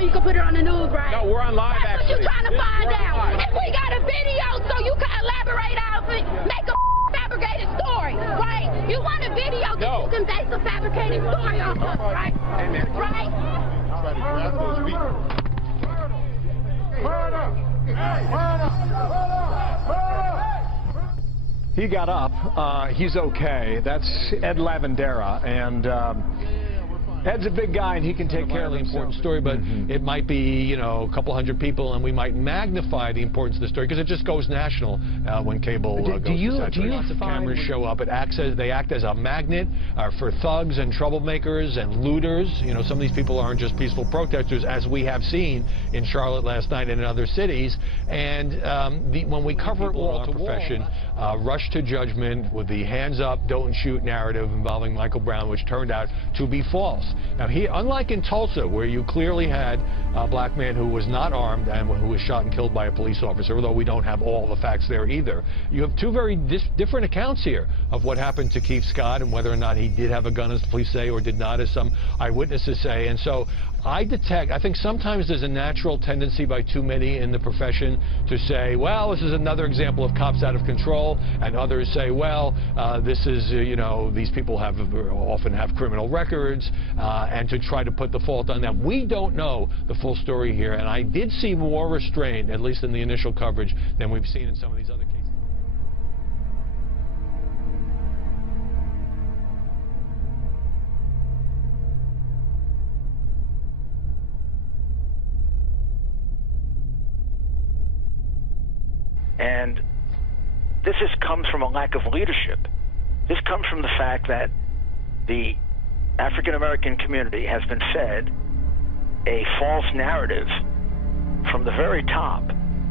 so you can put it on the news, right? No, we're on live, That's actually. what you're trying to find out. If we got a video so you can elaborate out of it, make a fabricated story, right? You want a video that you can base a fabricated story off of, right? Amen. Right? He got up. He's okay. That's Ed Lavandera, and Ed's a big guy, and he can take care of himself. Important story, but it might be, you know, a couple hundred people, and we might magnify the importance of the story because it just goes national when cable goes to satellite. Lots of cameras show up. They act as a magnet for thugs and troublemakers and looters. You know, some of these people aren't just peaceful protesters, as we have seen in Charlotte last night and in other cities. And when we cover it wall to profession, rush to judgment with the hands up, don't shoot narrative involving Michael Brown, which turned out to be false. Now, unlike in Tulsa, where you clearly had a black man who was not armed and who was shot and killed by a police officer, although we don't have all the facts there either, you have two very different accounts here of what happened to Keith Scott and whether or not he did have a gun, as the police say, or did not, as some eyewitnesses say. And so I think sometimes there's a natural tendency by too many in the profession to say, well, this is another example of cops out of control, and others say, well, this is, you know, these people often have criminal records, and to try to put the fault on them. We don't know the full story here, and I did see more restraint, at least in the initial coverage, than we've seen in some of these other cases. And this comes from a lack of leadership. This comes from the fact that the African-American community has been fed a false narrative from the very top,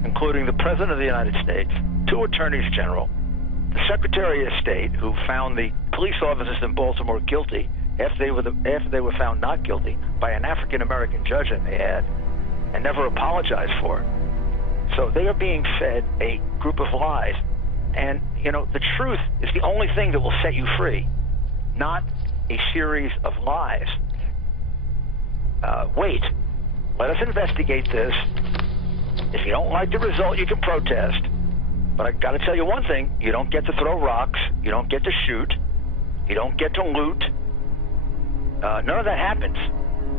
including the President of the United States, 2 attorneys general, the Secretary of State, who found the police officers in Baltimore guilty after they were found not guilty by an African-American judge that they had, and never apologized for it. So they are being fed a group of lies. And, you know, the truth is the only thing that will set you free, not a series of lies. Wait. Let us investigate this. If you don't like the result, you can protest. But I got to tell you one thing. You don't get to throw rocks. You don't get to shoot. You don't get to loot. None of that happens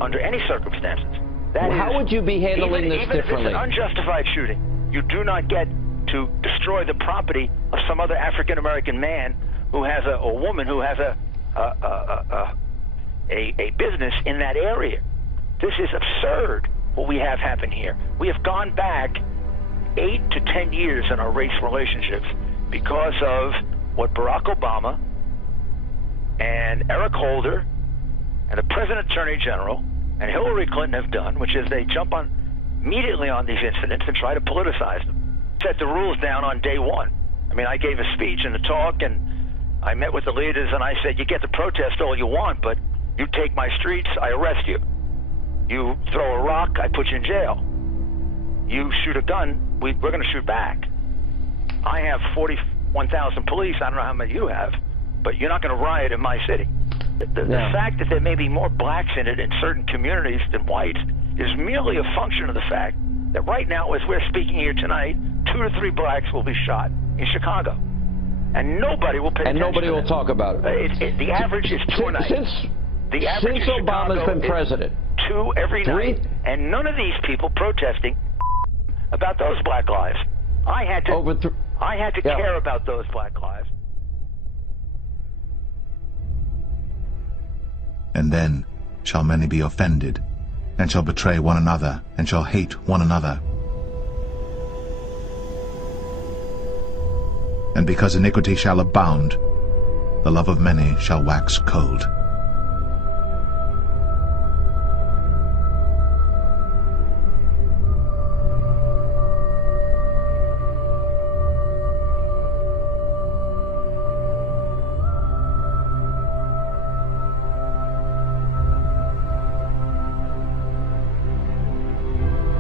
under any circumstances. How would you be handling this differently? Even if it's an unjustified shooting, you do not get to destroy the property of some other African-American man who has a woman who has a business in that area. This is absurd, what we have happen here. We have gone back 8 to 10 years in our race relationships because of what Barack Obama and Eric Holder and the President Attorney General and Hillary Clinton have done, which is they jump on immediately on these incidents and try to politicize them. Set the rules down on day one. I mean, I gave a speech and a talk, and I met with the leaders, and I said, you get to protest all you want, but you take my streets, I arrest you. You throw a rock, I put you in jail. You shoot a gun, we're going to shoot back. I have 41,000 police. I don't know how many you have, but you're not going to riot in my city. The fact that there may be more blacks in it in certain communities than whites is merely a function of the fact that right now, as we're speaking here tonight, 2 to 3 blacks will be shot in Chicago. And nobody will pay attention. And nobody will talk about it. The average is 2 a night. Since Obama's been president. 2 every night. And none of these people protesting about those black lives. I had to care about those black lives. And then shall many be offended, and shall betray one another, and shall hate one another. And because iniquity shall abound, the love of many shall wax cold.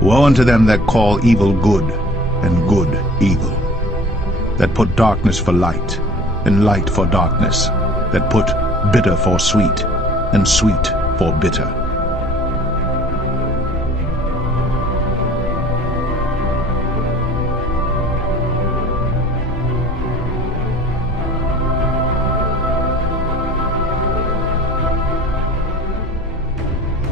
Woe unto them that call evil good, and good evil, that put darkness for light, and light for darkness, that put bitter for sweet, and sweet for bitter.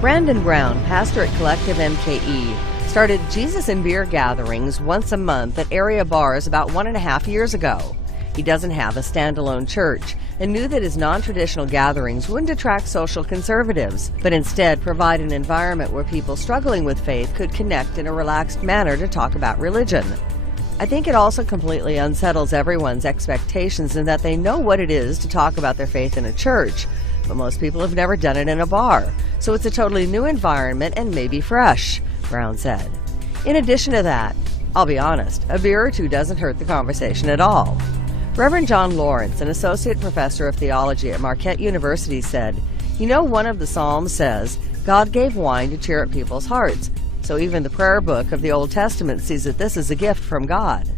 Brandon Brown, pastor at Collective MKE, started Jesus and Beer gatherings once a month at area bars about 1.5 years ago. He doesn't have a standalone church and knew that his non-traditional gatherings wouldn't attract social conservatives, but instead provide an environment where people struggling with faith could connect in a relaxed manner to talk about religion. I think it also completely unsettles everyone's expectations in that they know what it is to talk about their faith in a church, but most people have never done it in a bar, so it's a totally new environment and maybe fresh, Brown said. In addition to that, I'll be honest, a beer or two doesn't hurt the conversation at all. Reverend John Lawrence, an associate professor of theology at Marquette University, said, "You know, one of the Psalms says, God gave wine to cheer up people's hearts. So even the prayer book of the Old Testament sees that this is a gift from God."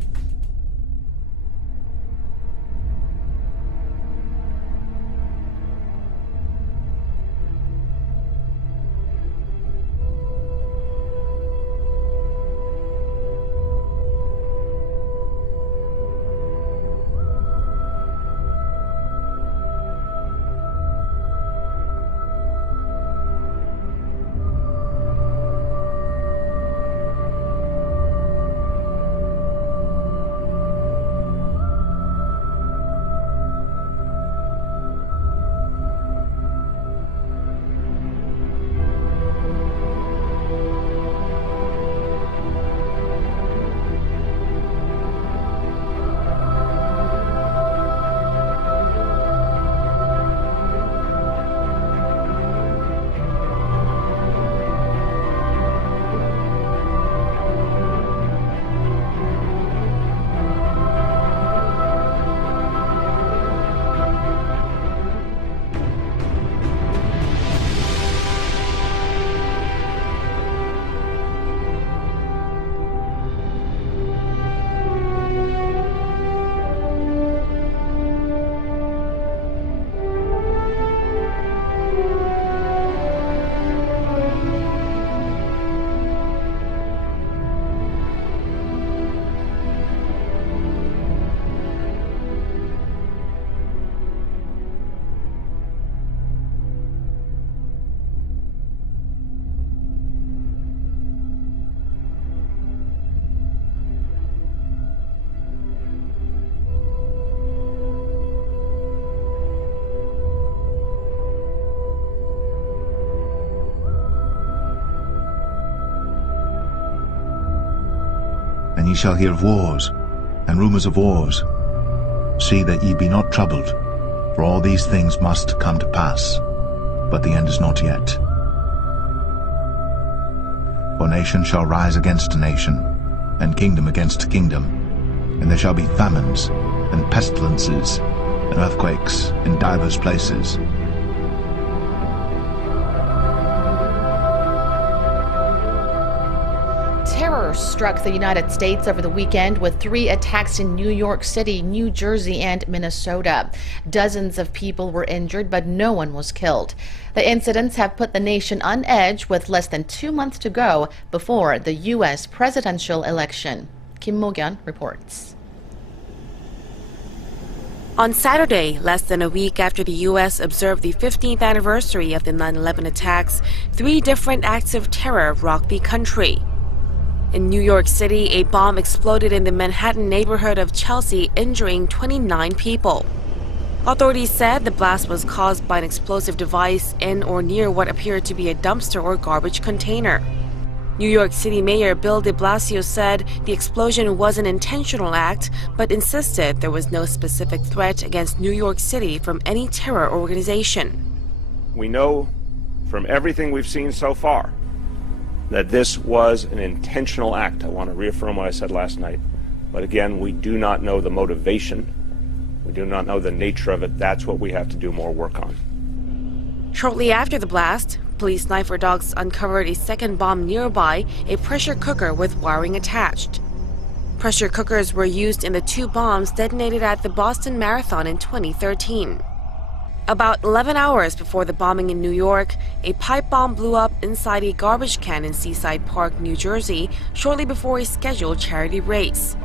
And ye shall hear of wars, and rumors of wars. See that ye be not troubled, for all these things must come to pass, but the end is not yet. For nation shall rise against nation, and kingdom against kingdom, and there shall be famines, and pestilences, and earthquakes in divers places. Terror struck the United States over the weekend with 3 attacks in New York City, New Jersey, and Minnesota. Dozens of people were injured, but no one was killed. The incidents have put the nation on edge with less than 2 months to go before the U.S. presidential election. Kim Mo-gyun reports. On Saturday, less than a week after the U.S. observed the 15th anniversary of the 9/11 attacks, 3 different acts of terror rocked the country. In New York City, a bomb exploded in the Manhattan neighborhood of Chelsea, injuring 29 people. Authorities said the blast was caused by an explosive device in or near what appeared to be a dumpster or garbage container. New York City Mayor Bill de Blasio said the explosion was an intentional act, but insisted there was no specific threat against New York City from any terror organization. We know from everything we've seen so far that this was an intentional act. I want to reaffirm what I said last night. But again, we do not know the motivation. We do not know the nature of it. That's what we have to do more work on. Shortly after the blast, police sniper dogs uncovered a second bomb nearby, a pressure cooker with wiring attached. Pressure cookers were used in the 2 bombs detonated at the Boston Marathon in 2013. About 11 hours before the bombing in New York, a pipe bomb blew up inside a garbage can in Seaside Park, New Jersey, shortly before a scheduled charity race.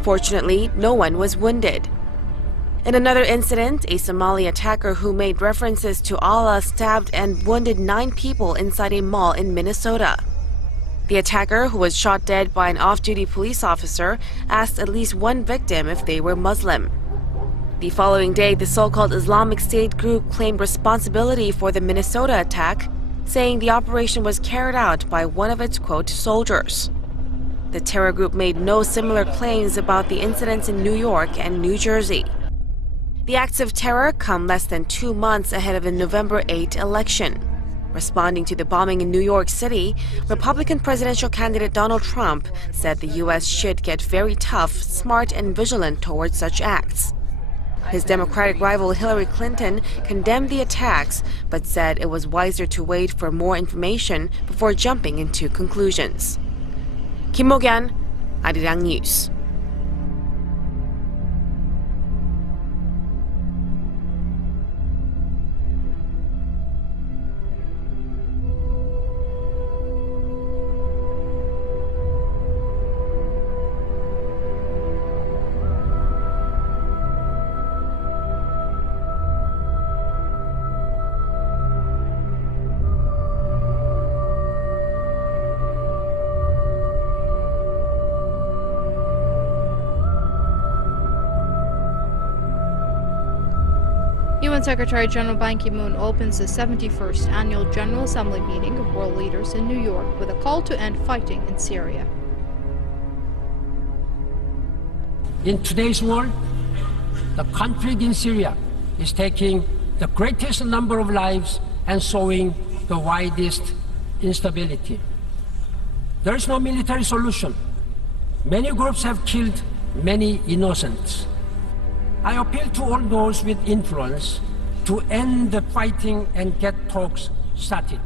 Fortunately, no one was wounded. In another incident, a Somali attacker who made references to Allah stabbed and wounded 9 people inside a mall in Minnesota. The attacker, who was shot dead by an off-duty police officer, asked at least one victim if they were Muslim. The following day, the so-called Islamic State group claimed responsibility for the Minnesota attack, saying the operation was carried out by one of its, quote, soldiers. The terror group made no similar claims about the incidents in New York and New Jersey. The acts of terror come less than 2 months ahead of the November 8 election. Responding to the bombing in New York City, Republican presidential candidate Donald Trump said the U.S. should get very tough, smart, and vigilant towards such acts. His Democratic rival Hillary Clinton condemned the attacks, but said it was wiser to wait for more information before jumping into conclusions. Kim Mo-gyan, Arirang News. UN Secretary General Ban Ki-moon opens the 71st Annual General Assembly meeting of world leaders in New York with a call to end fighting in Syria. In today's world, the conflict in Syria is taking the greatest number of lives and sowing the widest instability. There is no military solution. Many groups have killed many innocents. I appeal to all those with influence to end the fighting and get talks started.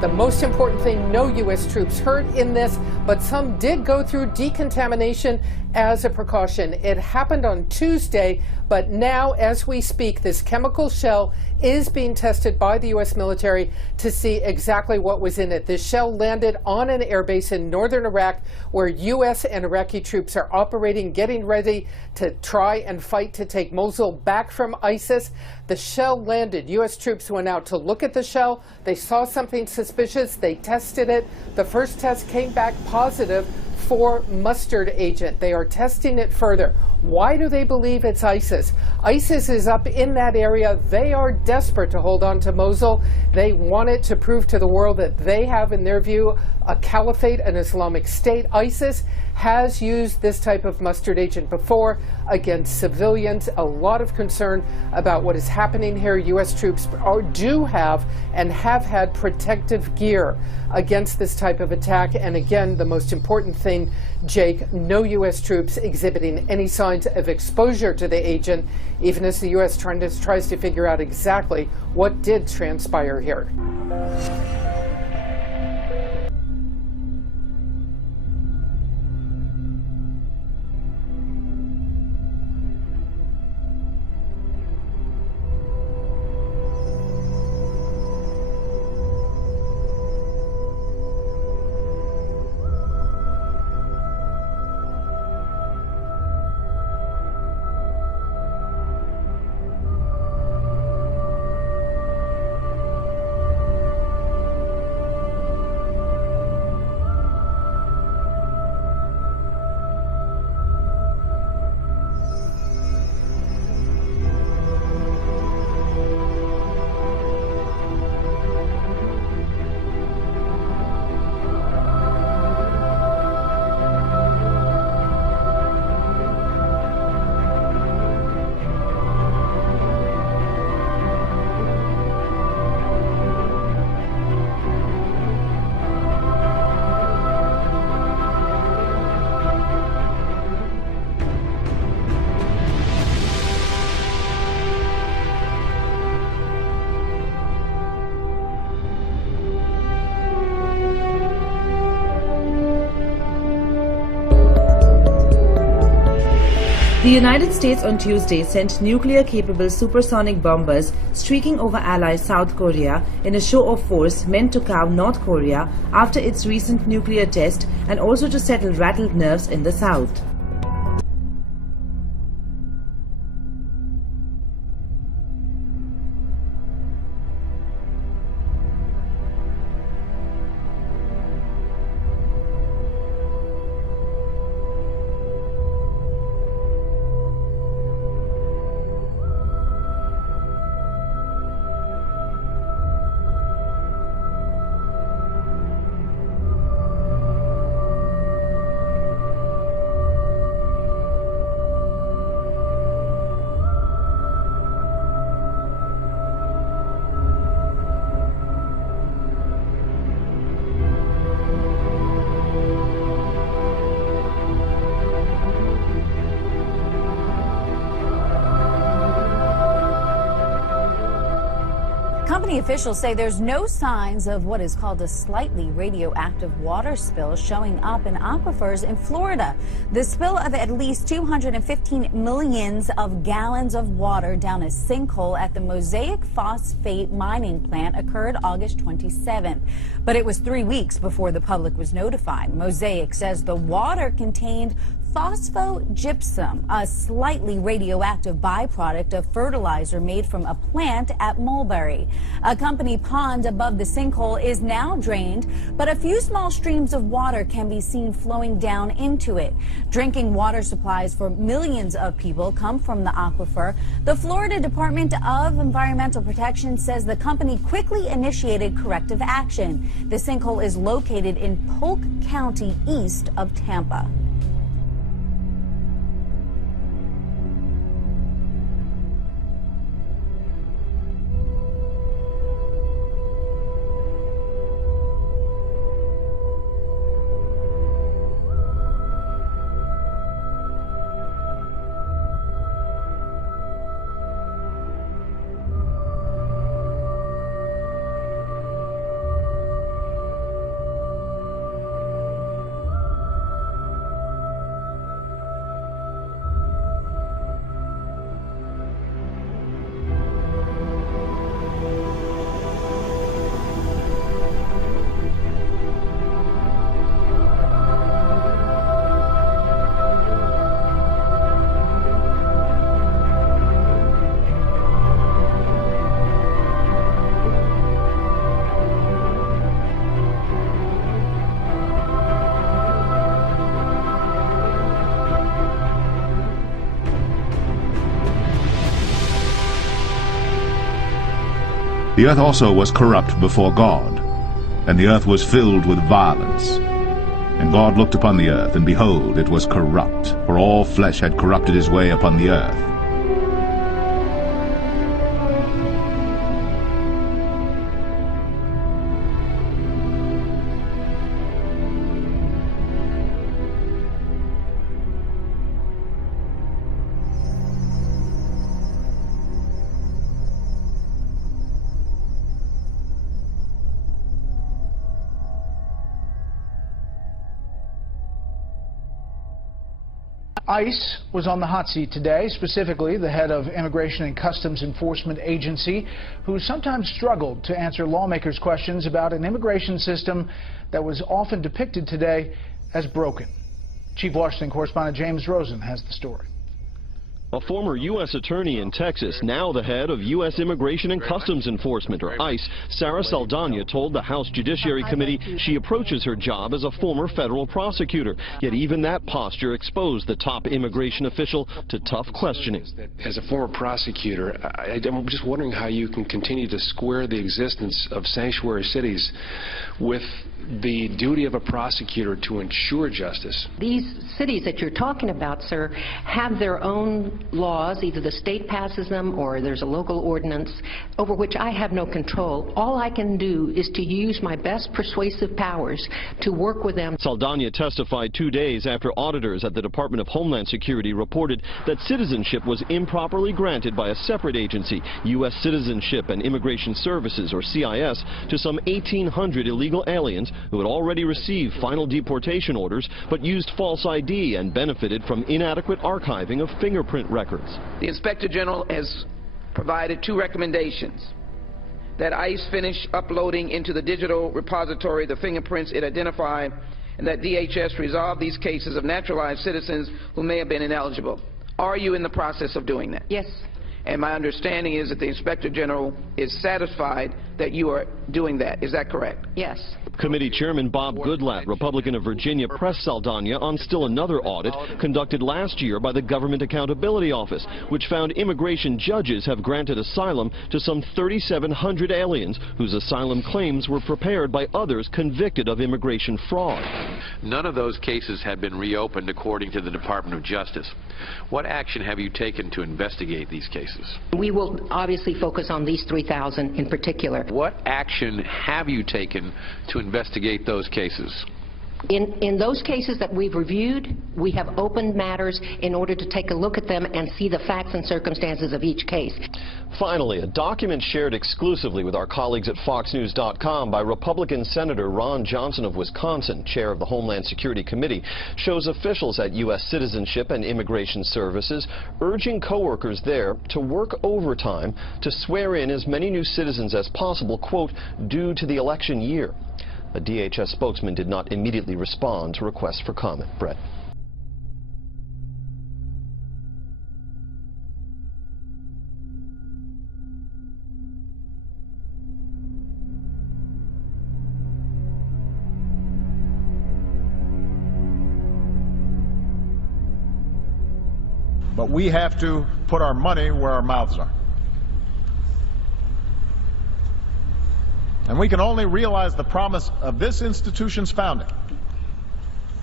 The most important thing, no U.S. troops hurt in this, but some did go through decontamination as a precaution. It happened on Tuesday, but now, as we speak, this chemical shell is being tested by the U.S. military to see exactly what was in it. This shell landed on an airbase in northern Iraq where U.S. and Iraqi troops are operating, getting ready to try and fight to take Mosul back from ISIS. The shell landed. U.S. troops went out to look at the shell. They saw something suspicious. They tested it. The first test came back positive for mustard agent. They are testing it further. Why do they believe it's ISIS? ISIS is up in that area. They are desperate to hold on to Mosul. They want it to prove to the world that they have, in their view, a caliphate, an Islamic State. ISIS has used this type of mustard agent before against civilians. A lot of concern about what is happening here. U.S. troops do have and have had protective gear against this type of attack. And again, the most important thing, Jake, no U.S. troops exhibiting any signs of exposure to the agent, even as the U.S. tries to figure out exactly what did transpire here. The United States on Tuesday sent nuclear-capable supersonic bombers streaking over ally South Korea in a show of force meant to cow North Korea after its recent nuclear test and also to settle rattled nerves in the South. Company officials say there's no signs of what is called a slightly radioactive water spill showing up in aquifers in Florida. The spill of at least 215 million of gallons of water down a sinkhole at the Mosaic phosphate mining plant occurred August 27th. But it was 3 weeks before the public was notified. Mosaic says the water contained phosphogypsum, a slightly radioactive byproduct of fertilizer made from a plant at Mulberry. A company pond above the sinkhole is now drained, but a few small streams of water can be seen flowing down into it. Drinking water supplies for millions of people come from the aquifer. The Florida Department of Environmental Protection says the company quickly initiated corrective action. The sinkhole is located in Polk County, east of Tampa. The earth also was corrupt before God, and the earth was filled with violence. And God looked upon the earth, and behold, it was corrupt, for all flesh had corrupted his way upon the earth. ICE was on the hot seat today, specifically the head of Immigration and Customs Enforcement Agency, who sometimes struggled to answer lawmakers' questions about an immigration system that was often depicted today as broken. Chief Washington correspondent James Rosen has the story. A former U.S. attorney in Texas, now the head of U.S. Immigration and Customs Enforcement, or ICE, Sarah Saldana, told the House Judiciary Committee she approaches her job as a former federal prosecutor. Yet even that posture exposed the top immigration official to tough questioning. As a former prosecutor, I'm just wondering how you can continue to square the existence of sanctuary cities with the duty of a prosecutor to ensure justice. These cities that you're talking about, sir, have their own laws. Either the state passes them or there's a local ordinance over which I have no control. All I can do is to use my best persuasive powers to work with them. Saldana testified 2 days after auditors at the Department of Homeland Security reported that citizenship was improperly granted by a separate agency, U.S. Citizenship and Immigration Services, or CIS, to some 1,800 illegal aliens aliens who had already received final deportation orders but used false ID and benefited from inadequate archiving of fingerprint records. The Inspector General has provided 2 recommendations: that ICE finish uploading into the digital repository the fingerprints it identified, and that DHS resolve these cases of naturalized citizens who may have been ineligible. Are you in the process of doing that? Yes. And my understanding is that the Inspector General is satisfied that you are doing that. Is that correct? Yes. Committee Chairman Bob Goodlatte, Republican of Virginia, pressed Saldana on still another audit conducted last year by the Government Accountability Office, which found immigration judges have granted asylum to some 3,700 aliens whose asylum claims were prepared by others convicted of immigration fraud. None of those cases have been reopened according to the Department of Justice. What action have you taken to investigate these cases? We will obviously focus on these 3,000 in particular. What action have you taken to investigate those cases? In those cases that we've reviewed, we have opened matters in order to take a look at them and see the facts and circumstances of each case. Finally, a document shared exclusively with our colleagues at FoxNews.com by Republican Senator Ron Johnson of Wisconsin, chair of the Homeland Security Committee, shows officials at U.S. Citizenship and Immigration Services urging coworkers there to work overtime to swear in as many new citizens as possible, quote, due to the election year. A DHS spokesman did not immediately respond to requests for comment. Brett. But we have to put our money where our mouths are. And we can only realize the promise of this institution's founding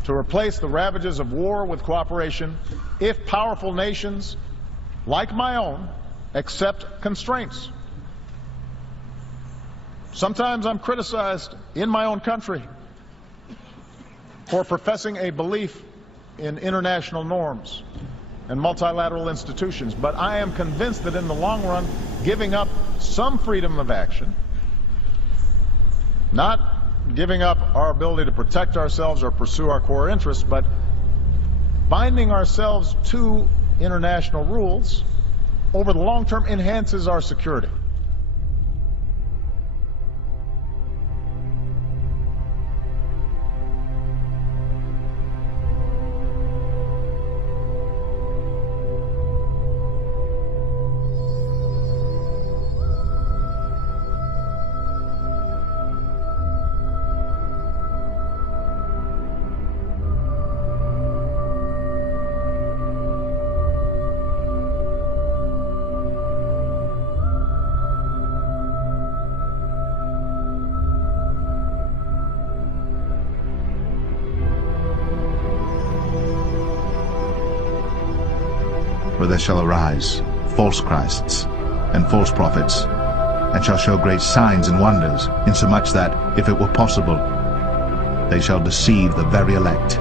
to replace the ravages of war with cooperation if powerful nations, like my own, accept constraints. Sometimes I'm criticized in my own country for professing a belief in international norms and multilateral institutions, but I am convinced that in the long run, giving up some freedom of action, not giving up our ability to protect ourselves or pursue our core interests, but binding ourselves to international rules over the long term enhances our security. For there shall arise false Christs and false prophets, and shall show great signs and wonders, insomuch that, if it were possible, they shall deceive the very elect.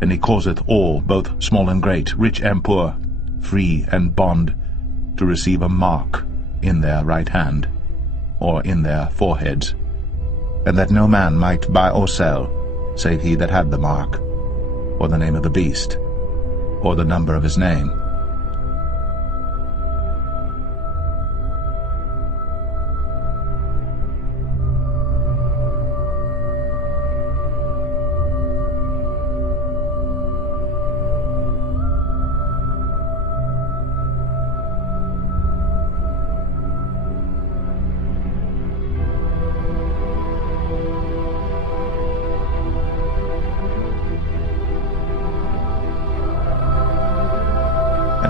And he causeth all, both small and great, rich and poor, free and bond, to receive a mark in their right hand, or in their foreheads, and that no man might buy or sell, save he that had the mark, or the name of the beast, or the number of his name.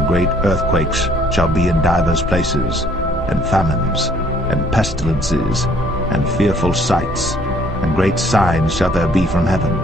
Great earthquakes shall be in divers places, and famines, and pestilences, and fearful sights, and great signs shall there be from heaven.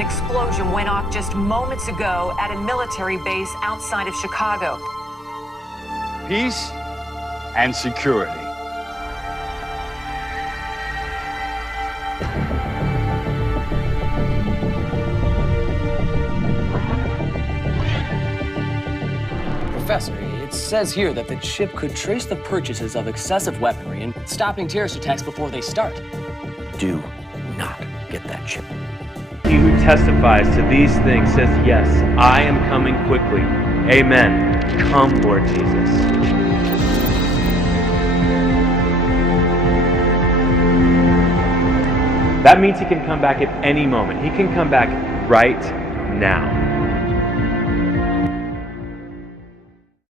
Explosion went off just moments ago at a military base outside of Chicago. Peace and security. Professor, it says here that the chip could trace the purchases of excessive weaponry and stopping terrorist attacks before they start. Do not get that chip. He who testifies to these things says, yes, I am coming quickly. Amen. Come, Lord Jesus. That means he can come back at any moment. He can come back right now.